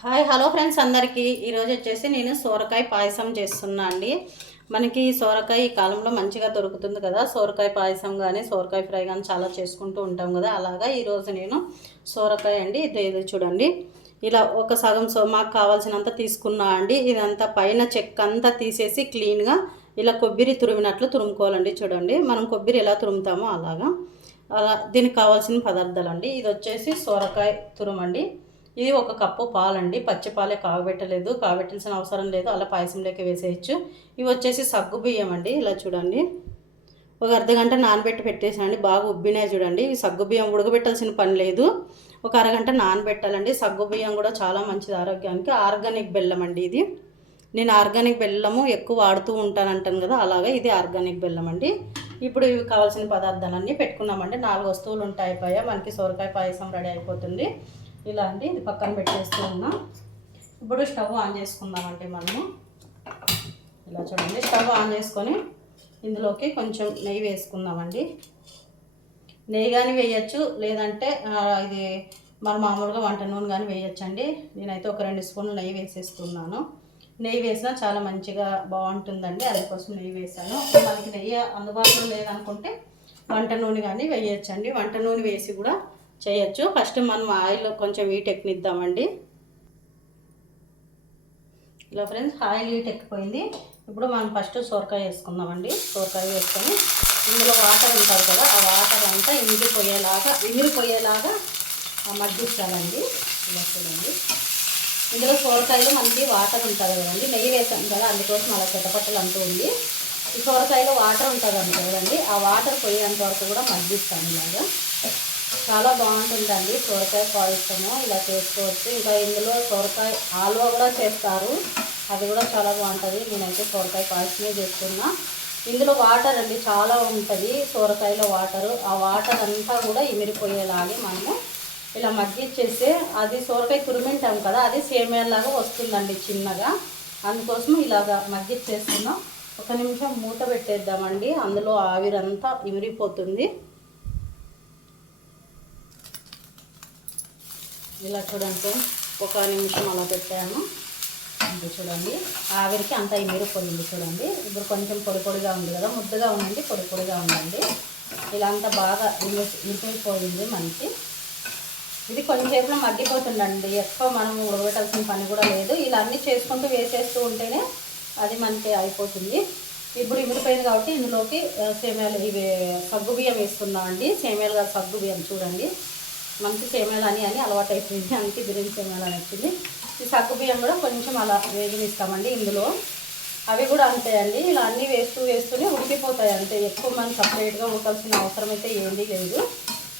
Hi hello friends అందరికీ. ఈరోజు వచ్చేసి నేను సోరకాయ పాయసం చేస్తున్నా అండి. మనకి సోరకాయ ఈ కాలంలో మంచిగా దొరుకుతుంది కదా. సోరకాయ పాయసం కానీ సోరకాయ ఫ్రై కానీ చాలా చేసుకుంటూ ఉంటాం కదా. అలాగా ఈరోజు నేను సోరకాయ అండి. ఇది ఇది చూడండి. ఇలా ఒక సగం సో మాకు కావాల్సినంత తీసుకున్నా అండి. ఇదంతా పైన చెక్క అంతా తీసేసి క్లీన్గా ఇలా కొబ్బరి తురిమినట్లు తురుముకోవాలండి చూడండి. మనం కొబ్బరి ఎలా తురుముతామో అలాగా. అలా దీనికి కావాల్సిన పదార్థాలు అండి ఇది వచ్చేసి సోరకాయ తురుమండి. ఇది ఒక కప్పు పాలండి. పచ్చి పాలే కాగబెట్టలేదు. కాగబెట్టాల్సిన అవసరం లేదు. అలా పాయసంలోకి వేసేయచ్చు. ఇవి వచ్చేసి సగ్గు బియ్యం అండి. ఇలా చూడండి. ఒక అర్ధ గంట నానబెట్టి పెట్టేసానండి బాగా ఉబ్బినాయి చూడండి. ఇవి సగ్గు బియ్యం ఉడకబెట్టాల్సిన పని లేదు. ఒక అరగంట నానబెట్టాలండి. సగ్గు బియ్యం కూడా చాలా మంచిది ఆరోగ్యానికి. ఆర్గానిక్ బెల్లం అండి ఇది. నేను ఆర్గానిక్ బెల్లము ఎక్కువ వాడుతూ ఉంటాను అంటాను కదా అలాగే ఇది ఆర్గానిక్ బెల్లం అండి. ఇప్పుడు ఇవి కావాల్సిన పదార్థాలన్నీ పెట్టుకున్నామండి. నాలుగు వస్తువులు ఉంటాయి పాయ మనకి సొరకాయ పాయసం రెడీ అయిపోతుంది. ఇలా అండి ఇది పక్కన పెట్టేస్తూ ఉన్నాం. ఇప్పుడు స్టవ్ ఆన్ చేసుకుందామండి మనము ఇలా చూడండి స్టవ్ ఆన్ చేసుకొని ఇందులోకి కొంచెం నెయ్యి వేసుకుందామండి. నెయ్యి కానీ వేయచ్చు లేదంటే ఇది మన మామూలుగా వంట నూనె కానీ వేయచ్చండి. నేనైతే ఒక రెండు స్పూన్లు నెయ్యి వేసేస్తున్నాను. నెయ్యి వేసినా చాలా మంచిగా బాగుంటుందండి. అందుకోసం నెయ్యి వేసాను మనకి నెయ్యి అందుబాటులో లేదనుకుంటే వంట నూనె కానీ వేయచ్చండి. వంట నూనె వేసి కూడా చేయొచ్చు. ఫస్ట్ మనం ఆయిల్ కొంచెం హీట్ ఎక్కినిద్దామండి. ఇలా ఫ్రెండ్స్ ఆయిల్ హీట్ ఎక్కిపోయింది. ఇప్పుడు మనం ఫస్ట్ సోరకాయ వేసుకుందామండి. సోరకాయ వేసుకొని ఇందులో వాటర్ ఉంటుంది కదా ఆ వాటర్ అంతా ఇంగిపోయేలాగా ఇంగిపోయేలాగా మగ్గించాలండి ఇలా చూడండి. ఇందులో సోరకాయలో మనకి వాటర్ ఉంటుంది కదండి నెయ్యి వేసాం కదా అందుకోసం అలా చెట్టపట్టలు అంటూ ఉంది. ఈ సోరకాయలో వాటర్ ఉంటుంది అంట కదండి ఆ వాటర్ పోయేంత వరకు కూడా మగ్గిస్తాను ఇలాగా. చాలా బాగుంటుందండి. సొరకాయ పాయసము ఇలా చేసుకోవచ్చు. ఇంకా ఇందులో సొరకాయ ఆలువ కూడా చేస్తారు. అది కూడా చాలా బాగుంటుంది. నేనైతే సొరకాయ పాయసమే చేస్తున్నా. ఇందులో వాటర్ అండి చాలా ఉంటుంది. సొరకాయలో వాటరు. ఆ వాటర్ అంతా కూడా ఇమిరిపోయేలాగే మనము ఇలా మగ్గిచ్చేస్తే అది సొరకాయ తురిమింటాం కదా అది సేమేలాగా వస్తుందండి చిన్నగా. అందుకోసం ఇలాగా మగ్గిచ్చేస్తున్నాం ఒక నిమిషం మూత పెట్టేద్దామండి. అందులో ఆవిరంతా ఇమిరిపోతుంది ఇలా చూడండి ఒక నిమిషం అలా పెట్టాను. ఇది చూడండి. ఆవిరికి అంతా ఇమిరిపోయింది చూడండి. ఇప్పుడు కొంచెం పొడి పొడిగా ఉంది కదా. ముద్దగా ఉండండి పొడి పొడిగా ఉండండి ఇలా అంతా బాగా ఇమిరిపోయింది మనకి ఇది కొంచెంసేపులో మగ్గిపోతుందండి. ఎక్కువ మనం ఉడకబెట్టాల్సిన పని కూడా లేదు. ఇలా అన్నీ చేసుకుంటూ వేసేస్తూ ఉంటేనే అది మనకి అయిపోతుంది. ఇప్పుడు ఇమిడిపోయింది కాబట్టి ఇందులోకి ఆ, సేమ్యాలు ఇవి సగ్గు బియ్యం వేసుకున్నాం అండి సేమ్యాలు కాదు సగ్గు బియ్యం చూడండి. మనకి సేమ్యాలు అని అని అలవాటు అయిపోయింది అందుకే బిర్యానీ సేమ్యాలు అని వచ్చింది. ఈ సగ్గు బియ్యం కూడా కొంచెం అలా వేగనిస్తామండి ఇందులో. అవి కూడా అంతే అండి. ఇలా అన్నీ వేస్తూ వేస్తూనే ఉడికిపోతాయి అంతే. ఎక్కువ మనం సపరేట్గా ఉడకాల్సిన అవసరం అయితే ఏంది లేదు.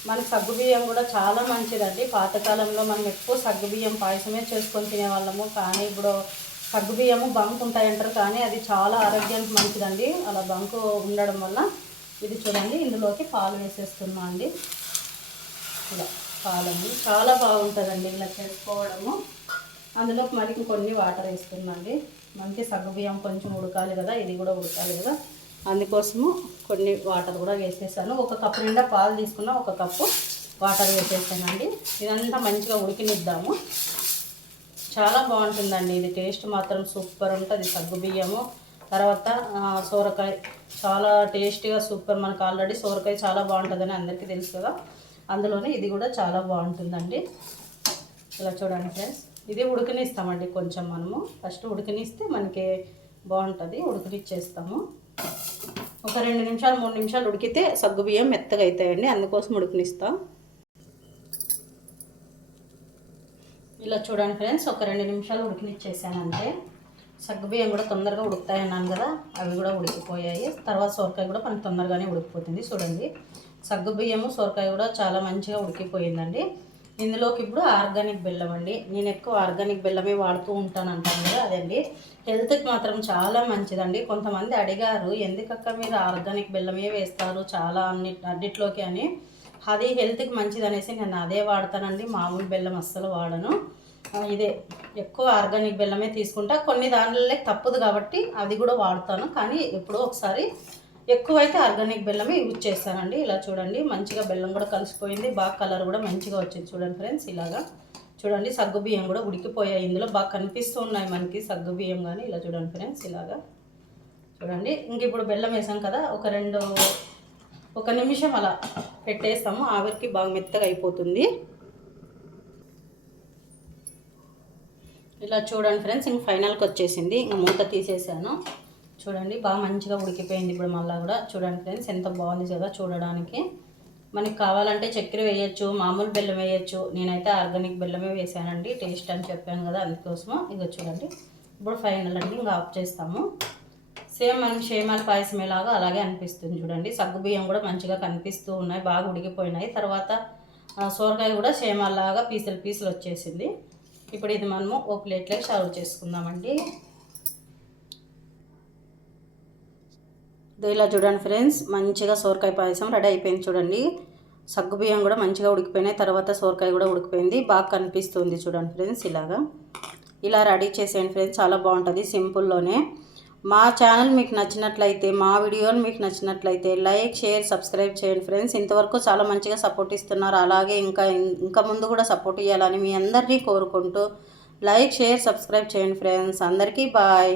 మనకి సగ్గు బియ్యం కూడా చాలా మంచిదండి. పాతకాలంలో మనం ఎక్కువ సగ్గు బియ్యం పాయసమే చేసుకొని తినేవాళ్ళము. కానీ ఇప్పుడు సగ్గు బియ్యము బంక్ ఉంటాయంటారు కానీ అది చాలా ఆరోగ్యానికి మంచిదండి. అలా బంకు ఉండడం వల్ల ఇది చూడండి ఇందులోకి పాలు వేసేస్తున్నా అండి ఇలా. పాలండి చాలా బాగుంటుందండి ఇలా చేసుకోవడము. అందులో మరి కొన్ని వాటర్ వేస్తుందండి మనకి సగ్గు బియ్యం కొంచెం ఉడకాలి కదా ఇది కూడా ఉడకాలి కదా. అందుకోసము కొన్ని వాటర్ కూడా వేసేసాను. ఒక కప్పు నిండా పాలు తీసుకున్న ఒక కప్పు వాటర్ వేసేసానండి. ఇదంతా మంచిగా ఉడికినిద్దాము. చాలా బాగుంటుందండి. ఇది టేస్ట్ మాత్రం సూపర్ ఉంటుంది. సగ్గు బియ్యము తర్వాత సోరకాయ. చాలా టేస్టీగా సూపర్. మనకు ఆల్రెడీ సోరకాయ చాలా బాగుంటుందని అందరికీ తెలుసు కదా. అందులోనే ఇది కూడా చాలా బాగుంటుందండి. ఇలా చూడండి ఫ్రెండ్స్ ఇది ఉడకనిస్తామండి కొంచెం మనము. ఫస్ట్ ఉడకనిస్తే మనకి బాగుంటుంది ఉడకనిచ్చేస్తాము. ఒక రెండు నిమిషాలు మూడు నిమిషాలు ఉడికితే సగ్గు బియ్యం మెత్తగా అవుతాయండి అందుకోసం ఉడకనిస్తాం. ఇలా చూడండి ఫ్రెండ్స్ ఒక రెండు నిమిషాలు ఉడికినిచ్చేసానంటే సగ్గుబియ్యం కూడా తొందరగా ఉడుకుతాయి అన్నాను కదా అవి కూడా ఉడికిపోయాయి. తర్వాత సొరకాయ కూడా మనకి తొందరగానే ఉడికిపోతుంది చూడండి. సగ్గుబియ్యము సొరకాయ కూడా చాలా మంచిగా ఉడికిపోయిందండి. ఇందులోకి ఇప్పుడు ఆర్గానిక్ బెల్లం అండి. నేను ఎక్కువ ఆర్గానిక్ బెల్లమే వాడుతూ ఉంటాను అంటాను కదా అదండి. హెల్త్కి మాత్రం చాలా మంచిదండి. కొంతమంది అడిగారు ఎందుకక్క మీరు ఆర్గానిక్ బెల్లమే వేస్తారు చాలా అన్ని అన్నిట్లోకి అని. అది హెల్త్కి మంచిది అనేసి నేను అదే వాడతానండి. మామూలు బెల్లం అస్సలు వాడను. ఇదే ఎక్కువ ఆర్గానిక్ బెల్లమే తీసుకుంటా. కొన్ని దానిలో తప్పదు కాబట్టి అది కూడా వాడతాను. కానీ ఎప్పుడో ఒకసారి ఎక్కువైతే ఆర్గానిక్ బెల్లమే యూజ్ చేస్తానండి. ఇలా చూడండి మంచిగా బెల్లం కూడా కలిసిపోయింది. బాగా కలర్ కూడా మంచిగా వచ్చింది చూడండి ఫ్రెండ్స్ ఇలాగా. చూడండి సగ్గు బియ్యం కూడా ఉడికిపోయాయి ఇందులో. బాగా కనిపిస్తూ ఉన్నాయి మనకి సగ్గు బియ్యం కానీ ఇలా చూడండి ఫ్రెండ్స్ ఇలాగా. చూడండి ఇంక ఇప్పుడు బెల్లం వేసాం కదా ఒక రెండు ఒక నిమిషం అలా పెట్టేస్తాము. ఆవిరికి బాగా మెత్తగా అయిపోతుంది. ఇలా చూడండి ఫ్రెండ్స్ ఇంక ఫైనల్కి వచ్చేసింది. ఇంక మూత తీసేసాను. చూడండి. బాగా మంచిగా ఉడికిపోయింది ఇప్పుడు మళ్ళీ కూడా. చూడండి ఫ్రెండ్స్ ఎంత బాగుంది కదా చూడడానికి. మనకి కావాలంటే చక్కెర వేయచ్చు మామూలు బెల్లం వేయచ్చు. నేనైతే ఆర్గానిక్ బెల్లమే వేసానండి. టేస్ట్ అని చెప్పాను కదా అందుకోసము. ఇక చూడండి. ఇప్పుడు ఫైనల్ అండి ఇంకా ఆఫ్ చేస్తాము. సేమ్ మనం షేమాల పాయసం ఎలాగో అలాగే అనిపిస్తుంది చూడండి. సగ్గు బియ్యం కూడా మంచిగా కనిపిస్తూ ఉన్నాయి బాగా ఉడికిపోయినాయి. తర్వాత సోరకాయ కూడా షేమాల్లాగా పీసులు పీసులు వచ్చేసింది. ఇప్పుడు ఇది మనము ఓ ప్లేట్లో సర్వ్ చేసుకుందామండి. ఇలా చూడండి ఫ్రెండ్స్ మంచిగా సోరకాయ పాయసం రెడీ అయిపోయింది చూడండి. సగ్గుబియ్యం కూడా మంచిగా ఉడికిపోయినాయి తర్వాత సోరకాయ కూడా ఉడికిపోయింది. బాగా కనిపిస్తుంది చూడండి ఫ్రెండ్స్ ఇలాగా. ఇలా రెడీ చేసేయండి ఫ్రెండ్స్ చాలా బాగుంటుంది సింపుల్లోనే మా ఛానల్ మీకు నచ్చినట్లయితే మా వీడియోలు మీకు నచ్చినట్లయితే లైక్ షేర్ సబ్స్క్రైబ్ చేయండి ఫ్రెండ్స్. ఇంతవరకు చాలా మంచిగా సపోర్ట్ ఇస్తున్నారు. అలాగే ఇంకా ఇంకా ముందు కూడా సపోర్ట్ ఇవ్వాలని మీ అందరినీ కోరుకుంటూ లైక్ షేర్ సబ్స్క్రైబ్ చేయండి ఫ్రెండ్స్. అందరికీ బాయ్.